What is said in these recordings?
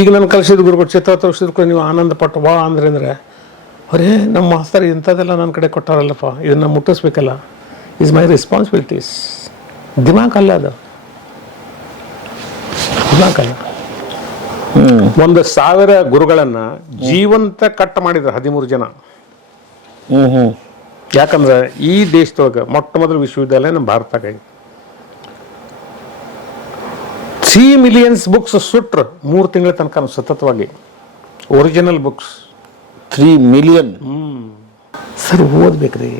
ಈಗ ನಾನು ಕಲಿಸಿದ ಗುರುಗಳು ಚಿತ್ರ ತೋರಿಸಿದ್ರು ನೀವು ಆನಂದ ಪಟ್ಟು ವಾ ಅಂದ್ರೆ ಅಂದರೆ ಅವರೇ ನಮ್ಮ ಮಾಸ್ತರ್ ಇಂಥದ್ದೆಲ್ಲ ನನ್ನ ಕಡೆ ಕೊಟ್ಟಾರಲ್ಲಪ್ಪ ಇದನ್ನು ಮುಟ್ಟಿಸ್ಬೇಕಲ್ಲ. ಇಸ್ ಮೈ ರೆಸ್ಪಾನ್ಸಿಬಿಲಿಟೀಸ್ ದಿಮಾಕ್ ಅಲ್ಲ ಅದು. ದಿಮಾಕ್ ಅಲ್ಲ. ಒಂದು ಸಾವಿರ ಗುರುಗಳನ್ನ ಜೀವಂತ ಕಟ್ ಮಾಡಿದ್ರು ಹದಿಮೂರು ಜನ. ಯಾಕಂದ್ರೆ ಈ ದೇಶದೊಳಗೆ ಮೊಟ್ಟ ಮೊದಲು ವಿಶ್ವವಿದ್ಯಾಲಯ ನಮ್ಮ ಭಾರತದಾಗ ತ್ರೀ ಮಿಲಿಯನ್ಸ್ ಬುಕ್ಸ್ ಸುಟ್ರು. ಮೂರು ತಿಂಗಳ ತನಕ ಸತತವಾಗಿ. Original books three million sir ಓದ್ಬೇಕ್ರಿ.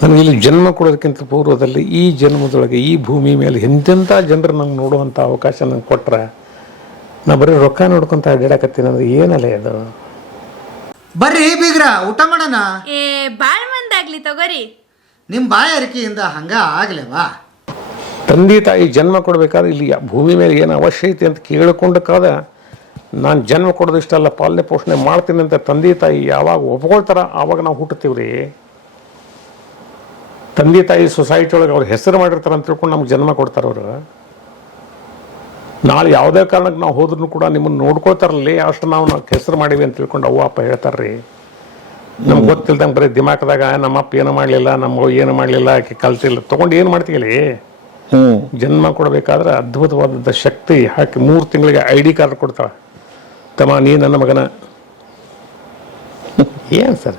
ನನಗೆ ಇಲ್ಲಿ ಜನ್ಮ ಕೊಡೋದಕ್ಕಿಂತ ಪೂರ್ವದಲ್ಲಿ ಈ ಜನ್ಮದೊಳಗೆ ಈ ಭೂಮಿ ಮೇಲೆ ಎಂತೆಂಥ ಜನರು ನಂಗೆ ನೋಡುವಂಥ ಅವಕಾಶ ನಂಗೆ ಕೊಟ್ರೆ ನಾ ಬರೀ ರೊಕ್ಕ ನೋಡ್ಕೊಂತ ಅಡ್ಡಾಡಕತ್ತೀನಿ ಅಂದ್ರೆ ಏನಲ್ಲ ಅದು? ಬರ್ರಿ ಬೀಗ್ರ ಊಟ ಮಾಡೋಣ? ಏ ಬಾಳ್ ಮಂದಾಗ್ಲಿ ತಗೋರಿ. ನಿಮ್ಮ ಬಾಯಾರಿಕೆಯಿಂದ ಹಂಗ ಆಗ್ಲೇವಾ? ತಂದೆ ತಾಯಿ ಜನ್ಮ ಕೊಡಬೇಕಾದ್ರೆ ಇಲ್ಲಿ ಭೂಮಿ ಮೇಲೆ ಏನು ಅವಶ್ಯ ಐತಿ ಅಂತ ಕೇಳಿಕೊಂಡಕ್ಕಾದ ನಾನು ಜನ್ಮ ಕೊಡೋದಿಷ್ಟಲ್ಲ ಪಾಲನೆ ಪೋಷಣೆ ಮಾಡ್ತೀನಿ ಅಂತ ತಂದೆ ತಾಯಿ ಯಾವಾಗ ಒಪ್ಕೊಳ್ತಾರ, ಆವಾಗ ನಾವು ಹುಟ್ಟುತ್ತೀವಿ ರೀ ತಂದೆ ತಾಯಿ ಸೊಸೈಟಿ ಒಳಗೆ ಅವ್ರು ಹೆಸರು ಮಾಡಿರ್ತಾರೆ ಅಂತ ತಿಳ್ಕೊಂಡು ನಮ್ಗೆ ಜನ್ಮ ಕೊಡ್ತಾರೆ ಅವರು. ನಾಳೆ ಯಾವುದೇ ಕಾರಣಕ್ಕೆ ನಾವು ಹೋದ್ರೂ ಕೂಡ ನಿಮ್ಮನ್ನು ನೋಡ್ಕೊಳ್ತಾರಲ್ಲಿ, ಅಷ್ಟು ನಾವು ನಾವು ಹೆಸರು ಮಾಡಿವಿ ಅಂತ ತಿಳ್ಕೊಂಡು ಅವ್ವ, ಅಪ್ಪ ಹೇಳ್ತಾರ್ರಿ. ನಮ್ಗೆ ಗೊತ್ತಿಲ್ದಂಗೆ ಬರೀ ದಿಮಾಕದಾಗ ನಮ್ಮ ಅಪ್ಪ ಏನು ಮಾಡಲಿಲ್ಲ ನಮ್ಮವ್ವ ಏನು ಮಾಡಲಿಲ್ಲ, ಆಕೆ ಕಲ್ತಿಲ್ಲ. ತೊಗೊಂಡು ಏನು ಮಾಡ್ತೀವಿ ಜನ್ಮ ಕೊಡಬೇಕಾದ್ರೆ ಅದ್ಭುತವಾದಂಥ ಶಕ್ತಿ ಹಾಕಿ ಮೂರು ತಿಂಗಳಿಗೆ ಐ ಡಿ ಕಾರ್ಡ್ ಕೊಡ್ತಾಳೆ. ತಮ್ಮ ನೀ ನನ್ನ ಮಗನ. ಏನು ಸರ್?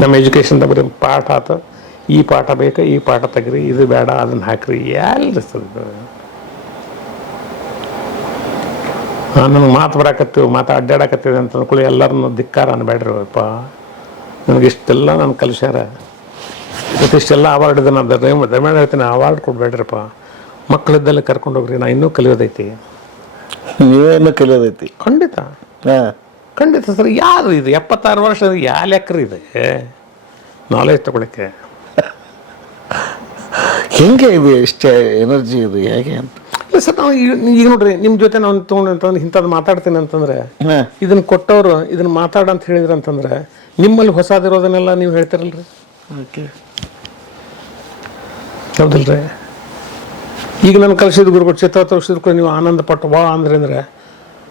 ನಮ್ಮ ಎಜುಕೇಷನ್ದಾಗ ಬರೀ ಪಾಠ ಆತ. ಈ ಪಾಠ ಬೇಕು, ಈ ಪಾಠ ತೆಗ್ರಿ, ಇದು ಬೇಡ, ಅದನ್ನು ಹಾಕ್ರಿ. ಎಲ್ಲ ಸರ್ ನನಗೆ ಮಾತು ಬರಾಕತ್ತೀವಿ, ಮಾತು ಅಡ್ಡಾಡಕತ್ತೀವಿ ಅಂತ ಅಂದ್ಕೊಳ್ಳಿ ಎಲ್ಲರನ್ನು ಧಿಕ್ಕಾರ ಅನ್ಬೇಡ್ರಿ ನನಗೆ ಇಷ್ಟೆಲ್ಲ ನಾನು ಕಲಿಸ್ಯಾರ. ಮತ್ತು ಇಷ್ಟೆಲ್ಲ ಅವಾರ್ಡ್ ಇದೆ ನಾನು ದಯಮಾಡಿ ಹೇಳ್ತೀನಿ ಅವಾರ್ಡ್ ಕೊಡಬೇಡ್ರಪ್ಪ. ಮಕ್ಕಳಿದ್ದಲ್ಲಿ ಕರ್ಕೊಂಡು ಹೋಗ್ರಿ ನಾ ಇನ್ನೂ ಕಲಿಯೋದೈತಿ. ನೀವೇನು ಕಲಿಯೋದೈತಿ? ಖಂಡಿತ. ಹಾಂ. ಖಂಡಿತ ಸರ್ ಯಾರು ಇದು? ಎಪ್ಪತ್ತಾರು ವರ್ಷ ಯಾ ಲೆಕ್ಕರಿ ಇದೆ? ನಾಲೆಜ್ ತಗೊಳಕ್ಕೆ. ಹೆಂಗೆ ಇದು ಇಷ್ಟೇ ಎನರ್ಜಿ ಇದು ಹೇಗೆ ಅಂತ? ಇಲ್ಲ ಸರ್ ನಾವು ಈಗ ನೋಡ್ರಿ ನಿಮ್ಮ ಜೊತೆ ನಾನು ತೊಗೊಂಡು ಅಂತಂದ್ರೆ ಇಂಥದ್ದು ಮಾತಾಡ್ತೀನಿ ಅಂತಂದ್ರೆ ಹಾಂ. ಇದನ್ನ ಕೊಟ್ಟವರು ಇದನ್ನು ಮಾತಾಡ ಅಂತ ಹೇಳಿದ್ರು ಅಂತಂದ್ರೆ ನಿಮ್ಮಲ್ಲಿ ಹೊಸದಿರೋದನ್ನೆಲ್ಲ ನೀವು ಹೇಳ್ತಿರಲ್ರಿ? ಓಕೆ. ಹೌದಲ್ರಿ. ಈಗ ನಾನು ಕಲಿಸಿದ ಗುರುಗಳು ಚಿತ್ರ ತೋರಿಸಿದ್ರು ನೀವು ಆನಂದ ಪಟ್ಟು ವಾ ಅಂದ್ರೆ ಅಂದ್ರೆ,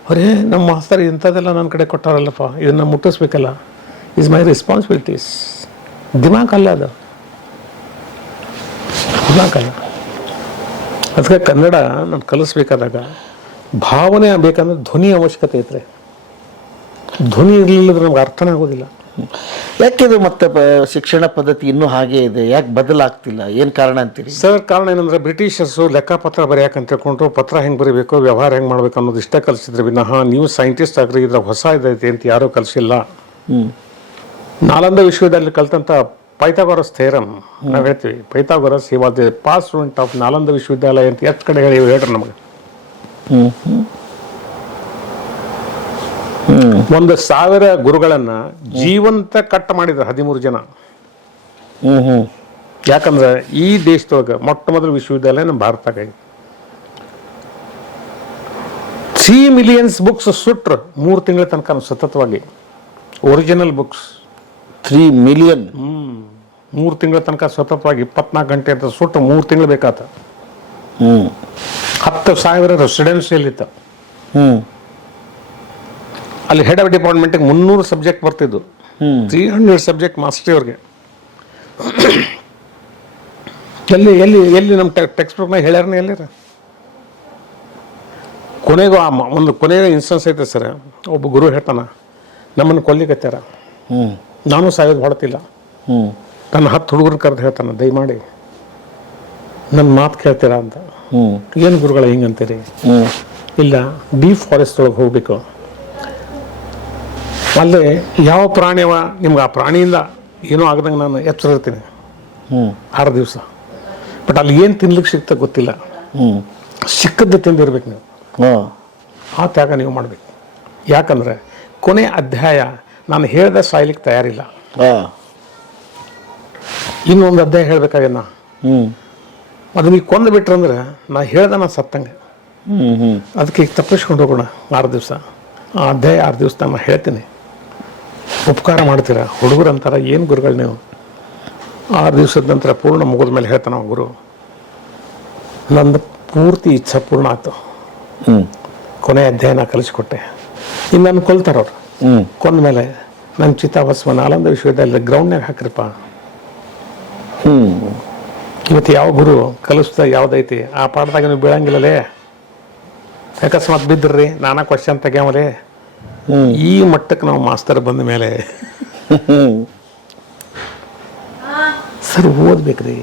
ಅವರೇ, ನಮ್ಮ ಮಾಸ್ತರ್ ಇಂಥದ್ದೆಲ್ಲ ನನ್ನ ಕಡೆ ಕೊಟ್ಟಾರಲ್ಲಪ್ಪ, ಇದನ್ನ ಮುಟ್ಟಿಸ್ಬೇಕಲ್ಲ. ಇಸ್ ಮೈ ರೆಸ್ಪಾನ್ಸಿಬಿಲಿಟೀಸ್ ದಿಮಾಕ್ ಅಲ್ಲ ಅದು. ದಿಮಾಕ್ ಅಲ್ಲ. ಅದಕ್ಕೆ ಕನ್ನಡ ನಾನು ಕಲಿಸ್ಬೇಕಾದಾಗ ಭಾವನೆ ಬೇಕಂದ್ರೆ ಧ್ವನಿ ಅವಶ್ಯಕತೆ ಐತ್ರಿ. ಧ್ವನಿ ಇರಲಿಲ್ಲ ನಮ್ಗೆ ಅರ್ಥನೇ ಆಗೋದಿಲ್ಲ. ಯಾಕಿದು ಮತ್ತೆ ಶಿಕ್ಷಣ ಪದ್ಧತಿ ಇನ್ನೂ ಹಾಗೆ ಇದೆ? ಯಾಕೆ ಬದಲಾಗ್ತಿಲ್ಲ? ಏನು ಕಾರಣ ಅಂತೀರಿ? ಸರ್ ಕಾರಣ ಏನಂದ್ರೆ ಬ್ರಿಟಿಷರ್ಸು ಲೆಕ್ಕಪತ್ರ ಬರೆಯಕ್ಕೆ ಅಂತ ತಿಳ್ಕೊಂಡ್ರು ಪತ್ರ ಹೆಂಗೆ ಬರೀಬೇಕು ವ್ಯವಹಾರ ಹೆಂಗೆ ಮಾಡ್ಬೇಕು ಅನ್ನೋದು ಇಷ್ಟೇ ಕಲಿಸಿದ್ರೆ. ವಿನಃ ನೀವು ಸೈಂಟಿಸ್ಟ್ ಆಗ್ರಿ ಇದ್ರ ಹೊಸ ಇದೈತೆ ಅಂತ ಯಾರೂ ಕಲಿಸಿಲ್ಲ. ನಾಲಂದ ವಿಶ್ವವಿದ್ಯಾಲಯ ಕಲ್ತಂತ ಪೈಥಾಗೊರಸ್ ಥೇರಮ್ ನಾವು ಹೇಳ್ತೀವಿ ಪೈಥಾಗೊರಸ್ ಈ was pass student of Nalanda ವಿಶ್ವವಿದ್ಯಾಲಯ ಅಂತ ಎಷ್ಟು ಕಡೆ ಹೇಳಿ ಹೇಳ್ರಿ ನಮಗೆ. ಒಂದು ಸಾವಿರ ಗುರುಗಳನ್ನ ಜೀವಂತ ಕಟ್ ಮಾಡಿದ್ರು ಹದಿಮೂರು ಜನ. ಯಾಕಂದ್ರೆ ಈ ದೇಶದೊಳಗೆ ಮೊಟ್ಟ ಮೊದಲ ವಿಶ್ವವಿದ್ಯಾಲಯ ನಮ್ಮ ಐತಿ. ತ್ರೀ ಮಿಲಿಯನ್ಸ್ ಬುಕ್ಸ್ ಸುಟ್ರು ಮೂರು ತಿಂಗಳ ತನಕ ಸತತವಾಗಿ. Original books three million? ಮೂರು ತಿಂಗಳ ತನಕ ಸತತವಾಗಿ ಇಪ್ಪತ್ನಾಲ್ಕು ಗಂಟೆ ಅಂತ ಸುಟ್ಟು ಮೂರು ತಿಂಗಳು ಬೇಕಾತ. ಹ್ಮ್. ಹತ್ತು ಸಾವಿರ ರೆಸಿಡೆನ್ಸಿಯಲ್ ಇತ್ತು. ಹ್ಮ್. ಅಲ್ಲಿ ಹೆಡ್ ಆಫ್ ಡಿಪಾರ್ಟ್ಮೆಂಟಿಗೆ ಮುನ್ನೂರು ಸಬ್ಜೆಕ್ಟ್ ಬರ್ತಿದ್ದು ತ್ರೀ ಹಂಡ್ರೆಡ್ ಸಬ್ಜೆಕ್ಟ್ ಮಾಸ್ಟ್ರಿ ಅವ್ರಿಗೆ. ಎಲ್ಲಿ ಎಲ್ಲಿ ಎಲ್ಲಿ ನಮ್ಮ ಟೆಕ್ಸ್ಟ್ ಬುಕ್ನಾಗ ಹೇಳ್ಯಾರನ ಎಲ್ಲಿರ? ಕೊನೆಗೂ ಆ ಒಂದು ಕೊನೆಯ ಇನ್ಸ್ಟೆನ್ಸ್ ಐತೆ ಸರ್. ಒಬ್ಬ ಗುರು ಹೇಳ್ತಾನ ನಮ್ಮನ್ನು ಕೊಲ್ಲಿಕತ್ಯಾರ. ಹ್ಞೂ ನಾನು ಸಾಯೋದು ಹೊಡ್ತಿಲ್ಲ. ಹ್ಞೂ ನನ್ನ ಹತ್ತು ಹುಡುಗರು ಕರೆದು ಹೇಳ್ತಾನೆ ದಯಮಾಡಿ ನನ್ನ ಮಾತು ಕೇಳ್ತೀರಾ ಅಂತ. ಹ್ಞೂ ಏನು ಗುರುಗಳ ಹಿಂಗಂತೀರಿ? ಹ್ಞೂ ಇಲ್ಲ ಡೀಪ್ ಫಾರೆಸ್ಟ್ ಒಳಗೆ ಹೋಗ್ಬೇಕು. ಅಲ್ಲೇ ಯಾವ ಪ್ರಾಣಿಯವ ನಿಮ್ಗೆ ಆ ಪ್ರಾಣಿಯಿಂದ ಏನೂ ಆಗದಂಗೆ ನಾನು ಎಚ್ಚರ ಇರ್ತೀನಿ ಹ್ಮ್. ಆರು ದಿವಸ. ಬಟ್ ಅಲ್ಲಿ ಏನು ತಿನ್ಲಿಕ್ಕೆ ಸಿಗ್ತ ಗೊತ್ತಿಲ್ಲ. ಹ್ಞೂ ಸಿಕ್ಕದ್ದು ತಿಂದಿರ್ಬೇಕು ನೀವು. ಹಾ. ಆ ತ್ಯಾಗ ನೀವು ಮಾಡಬೇಕು. ಯಾಕಂದ್ರೆ ಕೊನೆ ಅಧ್ಯಾಯ ನಾನು ಹೇಳ್ದೆ ಸಾಯ್ಲಿಕ್ಕೆ ತಯಾರಿಲ್ಲ. ಹಾ. ಇನ್ನೊಂದು ಅಧ್ಯಾಯ ಹೇಳ್ಬೇಕಾಗ್ಯದ ನಾ ಅದು ನೀವು ಕೊಂದು ಬಿಟ್ರಂದ್ರೆ ನಾ ಹೇಳ್ದೆ ನಾ ಸತ್ತಂಗೆ. ಹ್ಞೂ ಹ್ಞೂ ಅದಕ್ಕೆ ಈಗ ತಪ್ಪಿಸ್ಕೊಂಡು ಹೋಗೋಣ. ಆರು ದಿವಸ. ಆ ಅಧ್ಯಾಯ ಆರು ದಿವಸ ನಾನು ಹೇಳ್ತೀನಿ. ಉಪಕಾರ ಮಾಡ್ತೀರಾ? ಹುಡುಗರು ಅಂತಾರ ಏನು ಗುರುಗಳು ನೀವು? ಆರು ದಿವಸದ ನಂತರ ಪೂರ್ಣ ಮುಗಿದ ಮೇಲೆ ಹೇಳ್ತಾನೆ ಅವ ಗುರು. ನಂದು ಪೂರ್ತಿ ಇಚ್ಛಾ ಪೂರ್ಣ ಆಯ್ತು. ಕೊನೆ ಅಧ್ಯಯನ ಕಲಿಸ್ಕೊಟ್ಟೆ. ಇನ್ನು ನಾನು ಕೊಲ್ತಾರ ಅವ್ರು. ಹ್ಮ್. ಕೊಂದ ಮೇಲೆ ನನ್ನ ಚಿತಾಭಸ್ಮ ನಾಲಂದ ವಿಶ್ವವಿದ್ಯಾಲಯದ ಗ್ರೌಂಡ್ನಾಗ ಹಾಕ್ರಿಪ್ಪ. ಇವತ್ತು ಯಾವ ಗುರು ಕಲಿಸ್ತಾ ಯಾವ್ದೈತಿ? ಆ ಪಾಠದಾಗ ನೀವು ಬೀಳಂಗಿಲ್ಲಲೇ? ಅಕಸ್ಮಾತ್ ಬಿದ್ದ್ರಿ ನಾನಾ ಕ್ವಶನ್ ತೆಗ್ಯಾಮಲೇ ಹ್ಮ್ ಈ ಮಟ್ಟಕ್ಕೆ ನಾವು ಮಾಸ್ತರ್ ಬಂದ ಮೇಲೆ ಸರ್ ಓದ್ಬೇಕ್ರಿ.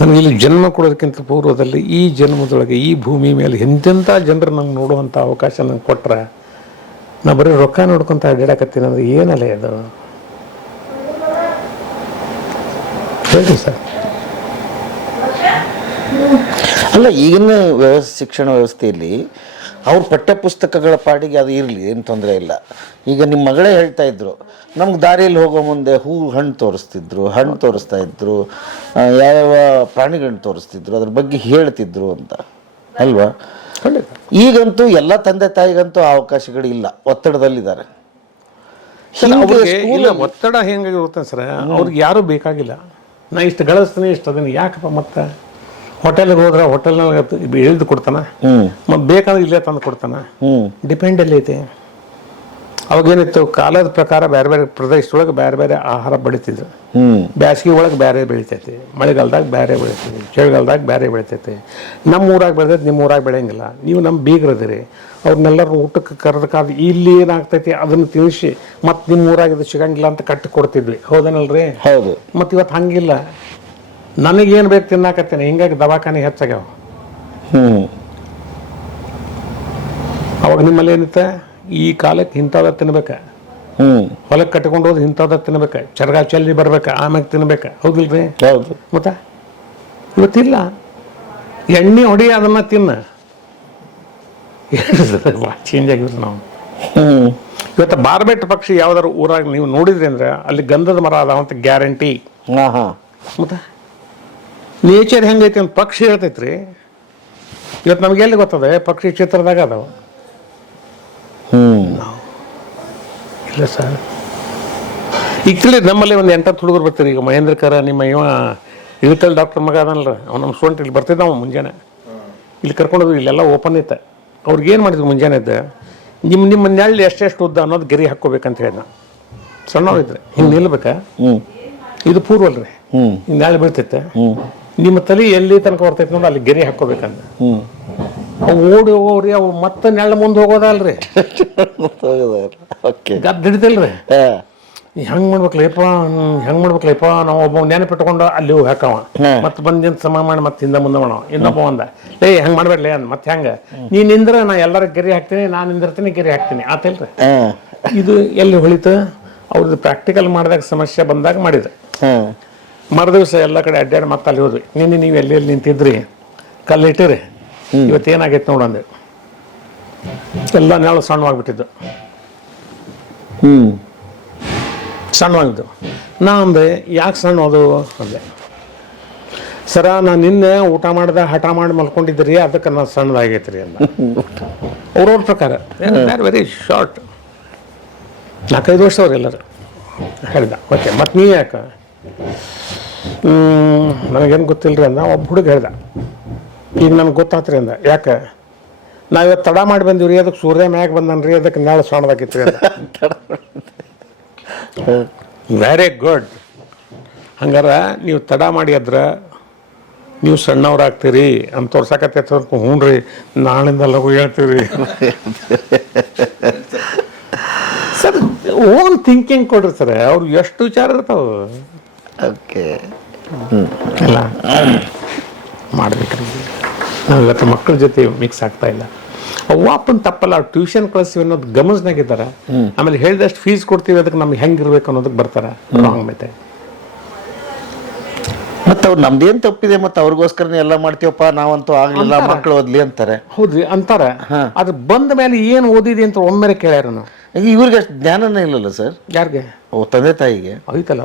ನನಗೆ ಇಲ್ಲಿ ಜನ್ಮ ಕೊಡೋದಕ್ಕಿಂತ ಪೂರ್ವದಲ್ಲಿ ಈ ಜನ್ಮದೊಳಗೆ ಈ ಭೂಮಿ ಮೇಲೆ ಎಂತೆಂಥ ಜನರು ನಂಗೆ ನೋಡುವಂಥ ಅವಕಾಶ ನಂಗೆ ಕೊಟ್ರೆ ನಾ ಬರೀ ರೊಕ್ಕ ನೋಡ್ಕೊಂತ ಅಡ್ಡಾಡಕತ್ತೀನಿ ಅಂದ್ರೆ ಏನಲ್ಲ ಅದು? ಹೇಳಿ ಸರ್. ಅಲ್ಲ ಈಗಿನ ವ್ಯವಸ್ಥೆ ಶಿಕ್ಷಣ ವ್ಯವಸ್ಥೆಯಲ್ಲಿ ಅವ್ರ ಪಠ್ಯಪುಸ್ತಕಗಳ ಪಾಡಿಗೆ ಅದು ಇರಲಿ ಏನು ತೊಂದರೆ ಇಲ್ಲ. ಈಗ ನಿಮ್ಮ ಮಗಳೇ ಹೇಳ್ತಾ ಇದ್ರು ನಮ್ಗೆ ದಾರಿಯಲ್ಲಿ ಹೋಗೋ ಮುಂದೆ ಹೂ ಹಣ್ಣು ತೋರಿಸ್ತಿದ್ರು ಹಣ್ಣು ತೋರಿಸ್ತಾ ಇದ್ರು ಯಾವ್ಯಾವ ಪ್ರಾಣಿಗಳನ್ನ ತೋರಿಸ್ತಿದ್ರು ಅದ್ರ ಬಗ್ಗೆ ಹೇಳ್ತಿದ್ರು ಅಂತ. ಅಲ್ವಾ? ಈಗಂತೂ ಎಲ್ಲ ತಂದೆ ತಾಯಿಗಂತೂ ಆ ಅವಕಾಶಗಳು ಇಲ್ಲ ಒತ್ತಡದಲ್ಲಿದ್ದಾರೆ. ಒತ್ತಡ ಹೆಂಗಾಗಿರುತ್ತೆ ಸರ್? ಅವ್ರಿಗೆ ಯಾರೂ ಬೇಕಾಗಿಲ್ಲ. ನಾ ಇಷ್ಟು ಗಳಿಸ್ತೀನಿ ಇಷ್ಟು ಅದನ್ನು ಯಾಕಪ್ಪ ಮತ್ತೆ? ಹೋಟೆಲ್ಗೆ ಹೋದ್ರೆ ಹೋಟೆಲ್ನಾಗ ಇಳಿದು ಕೊಡ್ತಾನ. ಮತ್ತು ಬೇಕಾದ್ರೆ ಇಲ್ಲೇ ತಂದು ಕೊಡ್ತಾನ. ಡಿಪೆಂಡ್ ಎಲ್ಲಿ ಐತಿ. ಅವಾಗೇನಿತ್ತು ಕಾಲದ ಪ್ರಕಾರ ಬೇರೆ ಬೇರೆ ಪ್ರದೇಶದೊಳಗೆ ಬೇರೆ ಬೇರೆ ಆಹಾರ ಬೆಳಿತಿದ್ರು. ಬ್ಯಾಸಿಗೆ ಒಳಗೆ ಬೇರೆ ಬೆಳಿತೈತಿ. ಮಳೆಗಾಲದಾಗ ಬೇರೆ ಬೆಳಿತೈತಿ. ಚಳಿಗಾಲದಾಗ ಬೇರೆ ಬೆಳಿತೈತಿ. ನಮ್ಮ ಊರಾಗ ಬೆಳೆದೈತಿ ನಿಮ್ಮ ಊರಾಗ ಬೆಳೆಯಂಗಿಲ್ಲ. ನೀವು ನಮ್ಮ ಬೀಗ್ರದಿರಿ. ಅವ್ರನ್ನೆಲ್ಲರೂ ಊಟಕ್ಕೆ ಕರೆದಕ್ಕಾದ ಇಲ್ಲಿ ಏನಾಗ್ತೈತಿ ಅದನ್ನು ತಿಳಿಸಿ ಮತ್ತೆ ನಿಮ್ಮ ಊರಾಗ ಇದು ಸಿಗಂಗಿಲ್ಲ ಅಂತ ಕಟ್ಟಿ ಕೊಡ್ತಿದ್ವಿ ಹೌದನಲ್ರಿ? ಹೌದು. ಮತ್ತು ಇವತ್ತು ಹಂಗಿಲ್ಲ. ನನಗೇನು ಬೇಕು ತಿನ್ನಾಕತ್ತೀನಿ. ಹಿಂಗಾಗಿ ದವಾಖಾನೆ ಹೆಚ್ಚಾಗ್ಯಾವ. ಹ್ಞೂ ಅವಾಗ ನಿಮ್ಮಲ್ಲಿ ಏನಿತ್ತ? ಈ ಕಾಲಕ್ಕೆ ಇಂಥದ ತಿನ್ಬೇಕು. ಹ್ಞೂ ಹೊಲಕ್ಕೆ ಕಟ್ಕೊಂಡು ಹೋದ್ರೆ ಇಂಥದ ತಿನ್ಬೇಕು. ಚರ್ಗ ಚೆಲ್ಲಿ ಬರ್ಬೇಕು ಆಮ್ಯಾಗ ತಿನ್ಬೇಕು. ಹೌದಿಲ್ರಿ? ಹೌದು. ಮತ್ತೆ? ಇವತ್ತಿಲ್ಲ. ಎಣ್ಣೆ ಹೊಡಿ ಅದನ್ನು ತಿನ್ನ. ಚೇಂಜ್ ಆಗಿದ್ರು ನಾವು. ಇವತ್ತು ಬಾರ್ಬೆಟ್ ಪಕ್ಷಿ ಯಾವ್ದಾದ್ರು ಊರಾಗ ನೀವು ನೋಡಿದ್ರಿ ಅಂದ್ರೆ ಅಲ್ಲಿ ಗಂಧದ ಮರ ಅದಾವಂತ ಗ್ಯಾರಂಟಿ. ಹಾ ಹಾ ಮತ್ತ? ನೇಚರ್ ಹೆಂಗೈತಿ ಅಂತ ಪಕ್ಷಿ ಹೇಳ್ತೈತ್ರಿ. ಇವತ್ತು ನಮ್ಗೆ ಎಲ್ಲಿ ಗೊತ್ತದ? ಪಕ್ಷಿ ಚಿತ್ರದಾಗ ಅದಾವ. ಹ್ಞೂ ಇಲ್ಲ ಸರ್. ಈಗ ತಿಳಿ ನಮ್ಮಲ್ಲಿ ಒಂದು ಎಂಟತ್ತು ಹುಡುಗರು ಬರ್ತೀರಿ. ಈಗ ಮಹೇಂದ್ರ ಕರ ನಿಮ್ಮ ಇವ ಇಳಿತಲ್ ಡಾಕ್ಟರ್ ಮಗ ಅದನಲ್ಲ ಅವ್ನು ನಮ್ಮ ಸ್ಟೂಡೆಂಟ್ ಇಲ್ಲಿ ಬರ್ತಿದ್ದ ಅವ್ನು ಮುಂಜಾನೆ. ಇಲ್ಲಿ ಕರ್ಕೊಂಡೋದ್ರು ಇಲ್ಲೆಲ್ಲ ಓಪನ್ ಐತೆ. ಅವ್ರಿಗೆ ಏನು ಮಾಡಿದ್ರು ಮುಂಜಾನೆ ಇದ್ದ ನಿಮ್ಮ ನಿಮ್ಮ ನೆಳ್ಳು ಎಷ್ಟೆಷ್ಟು ಉದ್ದ ಅನ್ನೋದು ಗೆರಿ ಹಾಕ್ಕೋಬೇಕಂತ ಹೇಳಿದ ಸಣ್ಣವ್ರಿದ್ರೆ. ಹಿಂಗೆ ನಿಲ್ಬೇಕಾ? ಇದು ಪೂರ್ವಲ್ರಿ. ಹ್ಞೂ ಹಿಂಗೆ ನಾಳೆ ಬೀಳ್ತೈತೆ. ನಿಮ್ಮ ತಲೆ ಎಲ್ಲಿ ತನಕ ಬರ್ತೈತಿ ನೋಡಿ ಅಲ್ಲಿ ಗೆರಿ ಹಾಕೋಬೇಕಂತ ಅವು ಓಡಿ ಹೋಗೋರಿ ಅವು ಮತ್ತೆ ನೆಳ್ಳ ಮುಂದೆ ಹೋಗೋದಲ್ರಿ. ಓಕೆ ಗದ್ದು ಹಿಡಿದಿಲ್ರಿ. ಹೆಂಗ್ ಹೆಂಗೆ ಹೆಂಗ್ ಮಾಡ್ಬೇಕಲ್ಲಪ್ಪ ನಾವು ಒಬ್ಬ ನೆನಪಿಟ್ಕೊಂಡು ಅಲ್ಲಿ ಹೋಗಿ ಹಾಕವ. ಮತ್ತೆ ಬಂದಿನ ಸಮ ಮಾಡಿ ಮತ್ತೆ ಹಿಂದೆ ಮುಂದೆ ಮಾಡವ. ಇನ್ನೊಬ್ಬ ಒಂದ ಲೇ ಹೆಂಗ್ ಮಾಡ್ಬೇಡ್ಲಿ ಅಂದ್ ಮತ್ತೆ ಹೆಂಗ? ನೀ ನಿಂದ್ರ ನಾ ಎಲ್ಲರ ಗೆರಿ ಹಾಕ್ತೀನಿ ನಾನು ನಿಂದಿರ್ತೀನಿ ಗೆರಿ ಹಾಕ್ತೀನಿ. ಆತಿಲ್ರಿ? ಇದು ಎಲ್ಲಿ ಹೊಳಿತು? ಅವ್ರದ್ದು ಪ್ರಾಕ್ಟಿಕಲ್ ಮಾಡಿದಾಗ ಸಮಸ್ಯೆ ಬಂದಾಗ ಮಾಡಿದ್ರು ಮರುದಿವ್ಸ ಎಲ್ಲ ಕಡೆ ಅಡ್ಡಾಡಿ ಮತ್ತೆ ಅಲ್ಲಿ ಹೋದ್ವಿ. ನಿನ್ನೆ ನೀವು ಎಲ್ಲಿ ಎಲ್ಲಿ ನಿಂತಿದ್ರಿ? ಕಲ್ಲಿಟ್ಟಿರಿ ಇವತ್ತು ಏನಾಗೈತೆ ನೋಡಂದೆ ಎಲ್ಲ ನೆರಳು ಸಣ್ಣವಾಗ್ಬಿಟ್ಟಿದ್ದು. ಹ್ಮ್. ಸಣ್ಣವಾಗಿದ್ದು. ನಾ ಅಂದೆ ಯಾಕೆ ಸಣ್ಣ ಅದು? ಅಂದೆ. ಸರ ನಾನು ನಿನ್ನೆ ಊಟ ಮಾಡಿದ ಹಠ ಮಾಡಿ ಮಲ್ಕೊಂಡಿದ್ರಿ ಅದಕ್ಕೆ ನಾನು ಸಣ್ಣದಾಗೈತೆ ರೀ ಅಂದ. ಅವ್ರವ್ರ ಪ್ರಕಾರ. ವೆರಿ ಶಾರ್ಟ್ ನಾಲ್ಕೈದು ವರ್ಷ ಅವ್ರು ಎಲ್ಲರೂ. ಹೇಳಿದ ಓಕೆ ಮತ್ತೆ ನೀ ಯಾಕೆ? ನನಗೇನು ಗೊತ್ತಿಲ್ಲರಿ ಅಂದ, ಒಬ್ಬ ಹುಡುಗ ಹೇಳ್ದ. ಈಗ ನನಗೆ ಗೊತ್ತಾತ್ರಿ ಅಂದ, ಯಾಕೆ? ನಾವು ಇವತ್ತು ತಡ ಮಾಡಿ ಬಂದಿವ್ರಿ ಅದಕ್ಕೆ ಸೂರ್ಯ ಮ್ಯಾಗ ಬಂದನ್ರಿ ಅದಕ್ಕೆ ನಾಳೆ ಸಣ್ಣದಾಗಿತ್ತು ವೆರಿ ಗುಡ್ ಹಂಗಾರ, ನೀವು ತಡ ಮಾಡಿ ಅದ್ರ, ನೀವು ಸಣ್ಣವ್ರಾಗ್ತೀರಿ, ಅಂತ ತೋರ್ಸಕತ್ತೈತೆ ಹ್ಞೂ ರೀ ನಾಳಿಂದ ಲಘು ಹೇಳ್ತೀರಿ ಸರ್, ಓನ್ ಥಿಂಕಿಂಗ್ ಕೊಡ್ರಿ ಸರ್, ಅವ್ರು ಎಷ್ಟು ವಿಚಾರ ಇರ್ತಾವ? ಓಕೆ ಎಲ್ಲ ಮಾಡ್ಬೇಕ್ರಿ. ನಾವು ಇವತ್ತು ಮಕ್ಕಳ ಜೊತೆ ಮಿಕ್ಸ್ ಆಗ್ತಾ ಇಲ್ಲ. ಅವ್ವ ಅಪ್ಪನ ತಪ್ಪಲ್ಲ ಅವ್ರು ಟ್ಯೂಷನ್ ಕಳಿಸ್ತೀವಿ ಅನ್ನೋದು ಗಮನಿಸ್ನಾಗಿದ್ದಾರೆ. ಆಮೇಲೆ ಹೇಳಿದಷ್ಟು ಫೀಸ್ ಕೊಡ್ತೀವಿ ಅದಕ್ಕೆ ನಮ್ಗೆ ಹೆಂಗಿರ್ಬೇಕು ಅನ್ನೋದಕ್ಕೆ ಬರ್ತಾರೆ. ರಾಂಗ್ ಮತ್ತೆ. ಮತ್ತೆ ಅವ್ರು ನಮ್ದೇನ್ ತಪ್ಪಿದೆ ಮತ್ತೆ ಅವ್ರಿಗೋಸ್ಕರನೇ ಎಲ್ಲ ಮಾಡ್ತೀವಪ್ಪ ನಾವಂತೂ ಆಗಲಿಲ್ಲ ಮಕ್ಕಳು ಓದ್ಲಿ ಅಂತಾರೆ. ಹೌದ್ರಿ ಅಂತಾರೆ. ಅದು ಬಂದ ಮೇಲೆ ಏನು ಓದಿದೆ ಅಂತ ಒಮ್ಮೆರೆ ಕೇಳ್ಯಾರ ನಾವು ಇವ್ರಿಗೆ ಅಷ್ಟು ಜ್ಞಾನನೇ ಇಲ್ಲಲ್ಲ ಸರ್? ಯಾರಿಗೆ? ತಂದೆ ತಾಯಿಗೆ. ಐತಲ್ಲ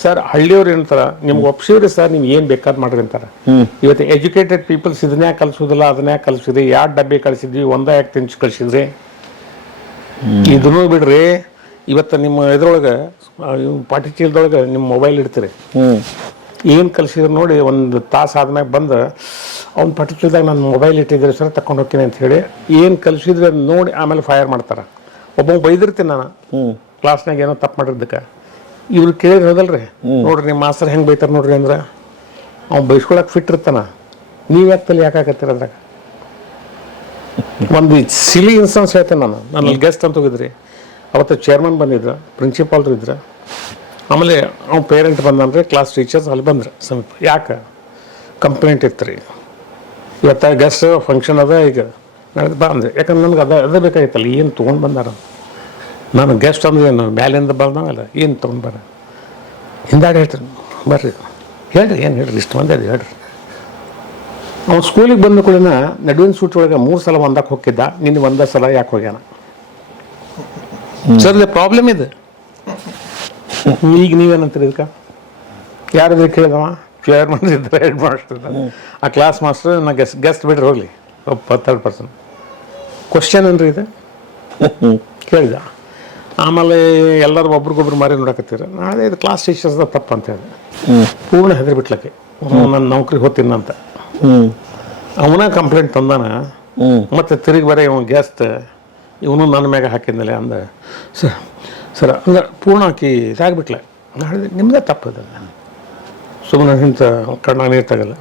ಸರ್ ಹಳ್ಳಿಯವ್ರು ಏನಂತಾರ ನಿಮ್ಗೆ ಒಪ್ಸಿವ್ರಿ ಸರ್ ನೀವು ಏನು ಬೇಕಾದ್ ಮಾಡ್ರಿ ಅಂತಾರ. ಇವತ್ತು ಎಜುಕೇಟೆಡ್ ಪೀಪಲ್ಸ್ ಇದನ್ನೇ ಕಲ್ಸೋದಿಲ್ಲ ಅದನ್ನೇ ಕಲ್ಸಿದ್ರಿ ಎರಡು ಡಬ್ಬಿ ಕಳಿಸಿದ್ವಿ ಒಂದ ಯಾಕೆ ತಿಂಚು ಕಳಿಸಿದ್ರಿ? ಇದನ್ನು ಬಿಡ್ರಿ ಇವತ್ತು ನಿಮ್ಮ ಇದ್ರೊಳಗೆ ಪಾಟಿ ಚೀಲದೊಳಗೆ ನಿಮ್ಮ ಮೊಬೈಲ್ ಇಡ್ತೀರಿ. ಏನು ಕಲಿಸಿದ್ರು ನೋಡಿ ಒಂದು ತಾಸು ಆದ್ಮೇಲೆ ಬಂದು ಅವ್ನ ಪರ್ಟಿಕ್ಯುಲರ್ದಾಗ ನಾನು ಮೊಬೈಲ್ ಇಟ್ಟಿದ್ರಿ ಸರ್ ತಕೊಂಡು ಹೋಗ್ತೀನಿ ಅಂತ ಹೇಳಿ ಏನು ಕಲಿಸಿದ್ರೆ ನೋಡಿ ಆಮೇಲೆ ಫೈರ್ ಮಾಡ್ತಾರ. ಒಬ್ಬ ಬೈದಿರ್ತೀನಿ ನಾನು ಕ್ಲಾಸ್ನಾಗ ಏನೋ ತಪ್ಪು ಮಾಡಿದ್ದಕ್ಕೆ ಇವ್ರು ಕೇಳಿದ್ರೆ ಹೋದಲ್ರಿ ನೋಡ್ರಿ ನಿಮ್ಮ ಮಾಸ್ತರ್ ಹೆಂಗೆ ಬೈತಾರೆ ನೋಡ್ರಿ ಅಂದ್ರೆ ಅವ್ನು ಬೈಸ್ಕೊಳಕ್ ಫಿಟ್ ಇರ್ತಾನ. ನೀವು ಯಾಕೆ ತಲೆ ಯಾಕಾಕತ್ತೀರ ಅದ್ರಾಗ? ಒಂದು ಸಿಲಿ ಇನ್ಸ್ಟೆನ್ಸ್ ಹೇಳ್ತೇನೆ ನಾನು. ನಾನು ಗೆಸ್ಟ್ ಅಂತ ಹೋಗಿದ್ರಿ. ಅವತ್ತು ಚೇರ್ಮನ್ ಬಂದಿದ್ರು ಪ್ರಿನ್ಸಿಪಾಲ್ರು ಇದ್ರು. ಆಮೇಲೆ ಅವ್ನ ಪೇರೆಂಟ್ ಬಂದಂದ್ರೆ ಕ್ಲಾಸ್ ಟೀಚರ್ಸ್ ಅಲ್ಲಿ ಬಂದ್ರು ಸಮೀಪ. ಯಾಕೆ? ಕಂಪ್ಲೇಂಟ್ ಇತ್ತು ರೀ ಇವತ್ತು ಗೆಸ್ಟ್ ಫಂಕ್ಷನ್ ಅದ ಈಗ. ಬಾ ಅಂದ್ರೆ ಯಾಕಂದ್ರೆ ನನಗೆ ಅದ ಅದೇ ಬೇಕಾಗಿತ್ತಲ್ಲ ಏನು ತೊಗೊಂಡು ಬಂದಾರ ನಾನು ಗೆಸ್ಟ್ ಅಂದ್ರೆ ಏನು, ಮ್ಯಾಲಿಂದ ಬಂದವಲ್ಲ ಏನು ತೊಗೊಂಡು ಬರ ಹಿಂದಾಡಿ ಹೇಳ್ತೀನಿ ಬರ್ರಿ. ಹೇಳ್ರಿ, ಏನು ಹೇಳ್ರಿ, ಇಷ್ಟು ಮಂದಿ ಅದು ಹೇಳ್ರಿ. ಅವ್ನು ಸ್ಕೂಲಿಗೆ ಬಂದ ಕೂಡ ನಡುವಿನ ಸೂಟ್ ಒಳಗೆ ಮೂರು ಸಲ ಒಂದಕ್ಕೆ ಹೋಗಿದ್ದ ನಿನ್ನ ಒಂದೇ ಸಲ ಯಾಕೆ ಹೋಗ್ಯಾನ? ಸರ್ ಪ್ರಾಬ್ಲಮ್ ಇದೆ. ಈಗ ನೀವೇನಂತೀರಿ ಇದಕ್ಕೆ? ಯಾರಾದ್ರೂ ಕೇಳಿದವ? ಚೇರ್ಮನ್ ಇದ್ದಾರೆ ಹೆಡ್ ಮಾಸ್ಟರ್ ಆ ಕ್ಲಾಸ್ ಮಾಸ್ಟರ್ ನಾ ಗೆಸ್ಟ್ ಗೆಸ್ಟ್ ಬಿಡ್ರಿ ಹೋಗ್ಲಿ. ಒಬ್ಬ ಥರ್ಡ್ ಪರ್ಸನ್ ಕ್ವಶನ್ ಏನ್ರಿ ಇದು? ಕೇಳಿದ? ಆಮೇಲೆ ಎಲ್ಲರೂ ಒಬ್ರಿಗೊಬ್ರು ಮಾರಿ ನೋಡಕತ್ತೀರ. ನಾಳೆ ಇದು ಕ್ಲಾಸ್ ಟೀಚರ್ಸ್ದ ತಪ್ಪು ಅಂತ ಹೇಳಿ. ಪೂರ್ಣ ಹೆದರಿ ಬಿಟ್ಲಕ್ಕೆ. ನನ್ನ ನೌಕರಿ ಹೋಗ್ತೀನಿ ಅಂತ. ಅವನ ಕಂಪ್ಲೇಂಟ್ ತಂದಾನ. ಮತ್ತೆ ತಿರುಗಿ ಬರೀ ಇವನು ಗೆಸ್ಟ್ ಇವನು ನನ್ನ ಮ್ಯಾಗ ಹಾಕಿದ್ಮೇಲೆ ಅಂದ. ಸರ್ ಸರ್ ಅಂದ್ರೆ ಪೂರ್ಣ ಹಾಕಿ ಇದಾಗ್ಬಿಟ್ಲೆ ನಾಳೆ ಹೇಳಿದೆ ತಪ್ಪು ತಪ್ಪದ ಸುಮ್ಮನೆ ಇಂಥ ಕಣ್ಣ ನೀರು ತಗಲ್ಲ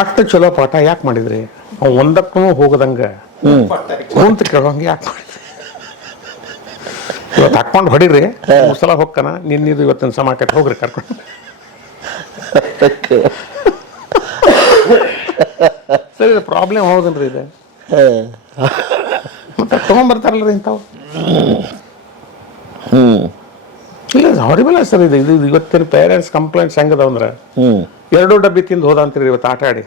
ಅಷ್ಟು ಚಲೋ ಪಾಠ ಯಾಕೆ ಮಾಡಿದ್ರಿ? ಅವ್ ಒಂದಕ್ಕೂ ಹೋಗದಂಗೆ. ಕುಂತ ಕೇಳೋಂಗೆ ಯಾಕೆ ಮಾಡಿದ್ರಿ? ಇವತ್ತು ಹಾಕ್ಕೊಂಡು ಹೊಡಿರಿ. ಒಂದು ಸಲ ಹೋಗ್ತಾನ ನಿನ್ನಿದು ಇವತ್ತಿನ ಸಮಾಕಕ್ಕೆ ಹೋಗ್ರಿ ಕರ್ಕೊಂಡು. ಸರಿ ಪ್ರಾಬ್ಲಮ್ ಹೌದನ್ರಿ ಇದು? ಮತ್ತೆ ತೊಗೊಂಬರ್ತಾರಲ್ಲ ಇಂಥವು? ಇಲ್ಲ ಹಾರಿಬಲ್ ಸರ್ ಇದು. ಇದು ಇವತ್ತಿನ ಪೇರೆಂಟ್ಸ್ ಕಂಪ್ಲೇಂಟ್ಸ್ ಹೆಂಗದವಂದ್ರೆ ಅಂದ್ರೆ? ಎರಡು ಡಬ್ಬಿ ತಿಂದು ಹೋದ ಅಂತೀರಿ ಇವತ್ತು ಆಟ ಆಡಿ.